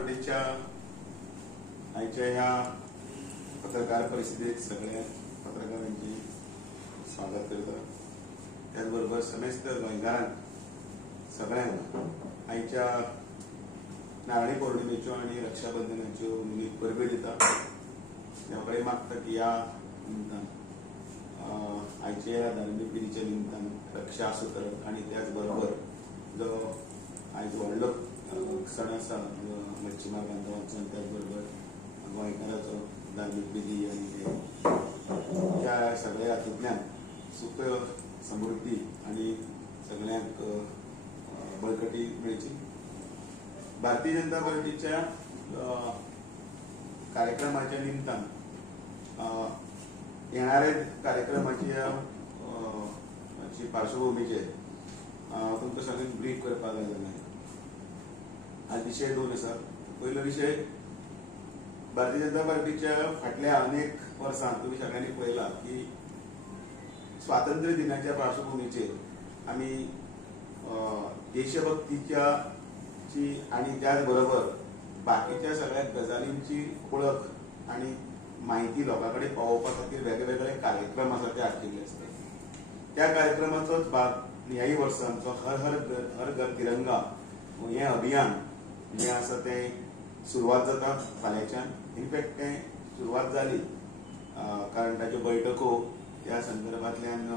बर्डेच्या आयच्या ह्या पत्रकार परिषदेत सगळ्या पत्रकारांची स्वागत करता. त्याचबरोबर समेस्त गोंयकारांक सगळ्यांक आयच्या नारळी पौर्णिमेच्यो आणि रक्षाबंधनाच्यो मुनीक परबी दिता. देवाकडे मागता की ह्या निमतान आयच्या ह्या धार्मीक विधीच्या निमतान रक्षा आसूं करप आणि त्याचबरोबर जो आयज व्हडलो सण आसा मच्छीमार बांधवांचो त्याचबरोबर गोंयकाराचो धार्मीक विधी आणि ह्या सगळ्या हातूंतल्यान सुख समृद्धी आणि सगळ्यांक बळकटी मेळची. भारतीय जनता पार्टीच्या कार्यक्रमाच्या निमतान येणाऱ्या कार्यक्रमाच्या पार्श्वभूमीचेर तुमकां सगळ्यांक ब्रीफ करपाक जाय. आज विशय दोन आसा. पयलो विशय भारतीय जनता पार्टीच्या फाटल्या अनेक वर्सां तुम्ही सगळ्यांनी पळयला की स्वातंत्र्य दिनाच्या पार्श्वभूमीचेर आमी देशभक्तीच्या आणि त्याचबरोबर बाकीच्या सगळ्या गजालींची ओळख आणि माहिती लोकांकडे पावोवपा खातीर वेगवेगळे कार्यक्रम आसा ते हाडिल्ले आसतात. त्या कार्यक्रमाचोच भाग ह्याही वर्सा आमचो हर घर तिरंगा हें अभियान जें आसा तें सुरवात जाता फाल्यांच्यान. इनफॅक्ट तें सुरवात जाली कारण ताच्यो बैठको त्या संदर्भांतल्यान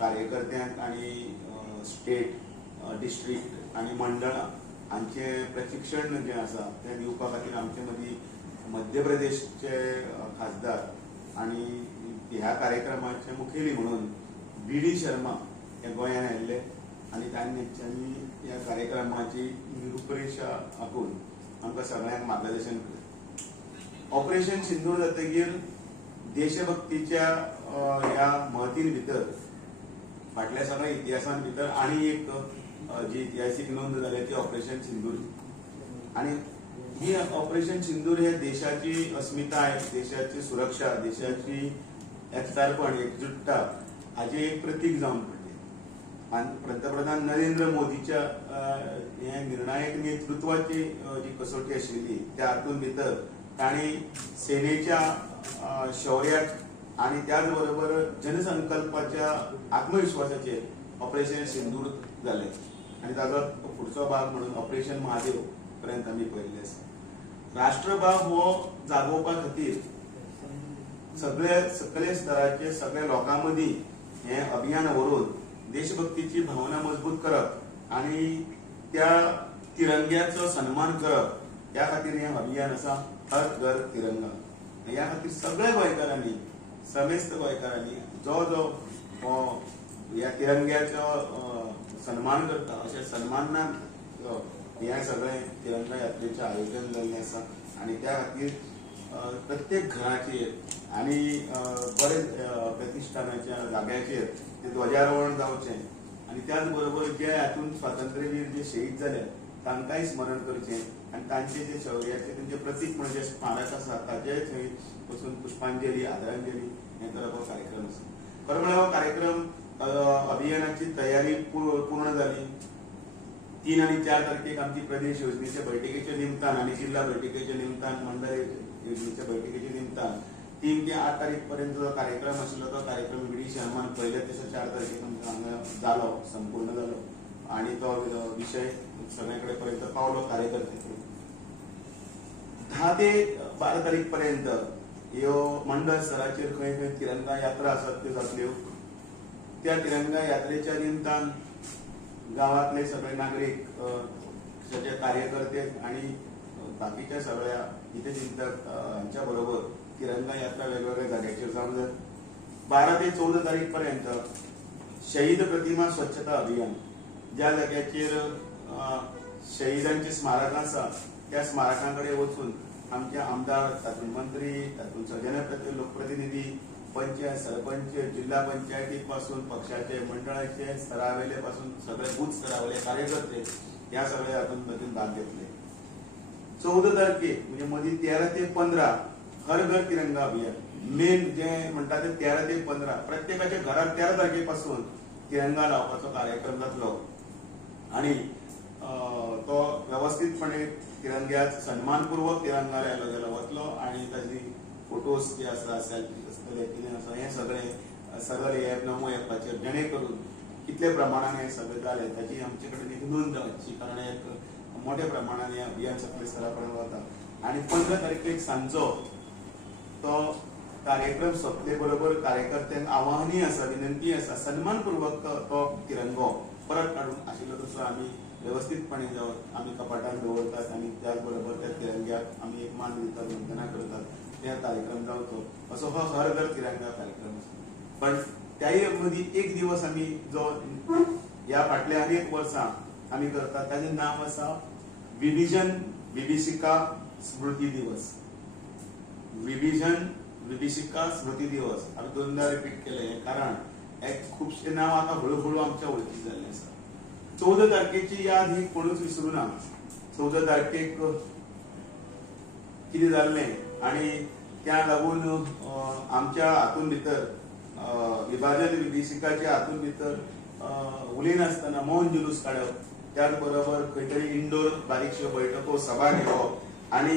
कार्यकर्त्यांक आणि स्टेट डिस्ट्रिक्ट आणि मंडळां हांचे प्रशिक्षण जें आसा तें दिवपा खातीर आमचे मदीं मध्य प्रदेशचे खासदार आणि ह्या कार्यक्रमाचे मुखेली म्हणून बी.डी. शर्मा हे गोंयांत आयिल्ले आणि तांच्यांनी ह्या कार्यक्रमाची रूपरेषा आखून आमकां सगळ्यांक मार्गदर्शन केलें. ऑपरेशन सिंदूर जातकीर देशभक्तीच्या ह्या महतीन भितर फाटल्या सगळ्या इतिहासान भितर आनी एक जी इतिहासीक नोंद जाली ती ऑपरेशन सिंदूर. आणि ही ऑपरेशन सिंदूर हे देशाची अस्मिताय, देशाची सुरक्षा, देशाची एकचारपण, एकजुटता हाचे एक प्रतीक जावन पडले. पंतप्रधान नरेंद्र मोदीच्या हे निर्णायक नेतृत्वाची जी कसोटी आशिल्ली त्या हातून भितर तांणी सेनेच्या शौर्याक आणि त्याचबरोबर जनसंकल्पाच्या आत्मविश्वासाचेर ऑपरेशन सिंदूर जालें आणि ताचो पुढचो भाग म्हणून ऑपरेशन महादेव पर्यंत आमी पळयल्ले आसा. राष्ट्रभाव हो जागोवपा खातीर सगळे स्तराचे सगळ्या लोकां मदीं हें अभियान व्हरून देशभक्तीची भावना मजबूत करप आणि त्या तिरंग्याचो सन्मान करप ह्या खातीर हें अभियान आसा हर घर तिरंगा. ह्या खातीर सगळ्या गोंयकारांनी समेस्त गोंयकारांनी जो जो ह्या तिरंग्याचो सन्मान करता अशें सन्मानान हे सगळें तिरंगा यात्रेचें आयोजन जाल्लें आसा. आणि त्या खातीर प्रत्येक घराचेर आणि बरेच प्रतिश्ठानाच्या जाग्याचेर ते ध्वजारोहण जावचें आणि त्याचबरोबर जे हातून स्वातंत्र्यवीर जे शहीद जाले तांकांय स्मरण करचें आणि तांचे जे शौर्याचे तेंचे प्रतीक म्हणजे स्मारक आसा ताचे थंय वचून पुष्पांजली आदरांजली हें करप हो कार्यक्रम आसा. खरो म्हळ्यार हो कार्यक्रम अभियानाची तयारी पूर्ण जाली. 3 आणि 4 तारखेक आमची प्रदेश योजनेच्या बैठकीच्या निमतान आणि जिल्हा बैठकीच्या निमतान मंडळ योजनेच्या बैठकीच्या निमतान 3 ते 8 तारीख पर्यंत जो कार्यक्रम आशिल्लो तो कार्यक्रम बी.डी. शर्मान पयल्या दिसा 4 तारखेक हांगा जालो, संपूर्ण जालो आणि तो विषय सगळ्याकडे पर्यंत पावलो कार्यकर्त्यांकडे. 10 ते 12 तारीख पर्यंत ह्यो मंडळ स्तराचेर खंय खंय तिरंगा यात्रा आसात त्यो जातल्यो. त्या तिरंगा यात्रेच्या निमतान गावातले सगळे नागरिक, सगळे कार्यकर्ते आणि बाकीच्या सगळ्या इथे चिंतक हांच्या बरोबर तिरंगा यात्रा वेगवेगळ्या जाग्याचेर जावंक जाय. 12 ते 14 तारीख पर्यंत शहीद प्रतिमा स्वच्छता अभियान. ज्या जाग्याचेर शहीदांची स्मारकां आसा त्या स्मारकांकडे वचून आमचे आमदार, तातूंत मंत्री, तातूंत जनप्रतिनिधी, लोकप्रतिनिधी, पंचायत, सरपंच, जिल्हा पंचायती पासून पक्षाचे, मंडळाचे स्तरावेले पासून सगळे बूथ स्तरावेले कार्यकर्ते ह्या सगळ्या हातून भाग घेतले. 14 तारखेक म्हणजे मदीं 13 ते 15 हर घर तिरंगा अभियान. मेन जे म्हणटा ते 13 ते 15 प्रत्येकाच्या घरात 13 तारखेपासून तिरंगा लावपाचो कार्यक्रम जातलो आणि तो व्यवस्थितपणे तिरंग्याच सन्मानपूर्वक तिरंगा लायलो गेलो वतलो आणि ताजी फोटोज जे आसा सेल्फी आसतले कितें आसा हे सगळे सरळ हे नमो एपाचेर जेणे करून कितले प्रमाणान हे सगळे जाले ताची आमचे कडेन एक नोंद जावची, कारण एक मोठ्या प्रमाणान हे अभियान सकले स्तरापर्यंत वता आणि 15 तारखेक सांजचो तो कार्यक्रम सोंपले बरोबर कार्यकर्त्यांक आवाहनूय आसा, विनंती आसा, सन्मानपूर्वक तो तिरंगो परत काडून आशिल्लो तसो आमी व्यवस्थितपणे आमी कपाटान दवरतात आणि त्याच बरोबर त्या तिरंग्याक आमी एक मान दितात, वंदना करतात, ते कार्यक्रम जावचो असो हो हर घर तिरंगा कार्यक्रम आसा. पण त्याही मदीं एक दिवस आमी जो ह्या फाटल्या अनेक वर्सां आमी करतात ताचें नांव आसा विभिजन विभीषिका स्मृती दिवस. विभिजन विभीषिका स्मृती दिवस आमी दोनदा रिपीट केले कारण एक खुबशे नांव आता हळूहळू आमच्या वळखीक जाल्ले आसा. 14 तारखेची याद ही कोणूच विसरू ना. 14 तारखेक कितें जाल्लें आणि त्या लागून आमच्या हातून भितर विभाजन विभीषिकाच्या हातून भितर उलयनासतना मौन जुलूस काडप, त्याच बरोबर खंय तरी इंडोर बारीकश्यो बैठको सभा घेवप आणि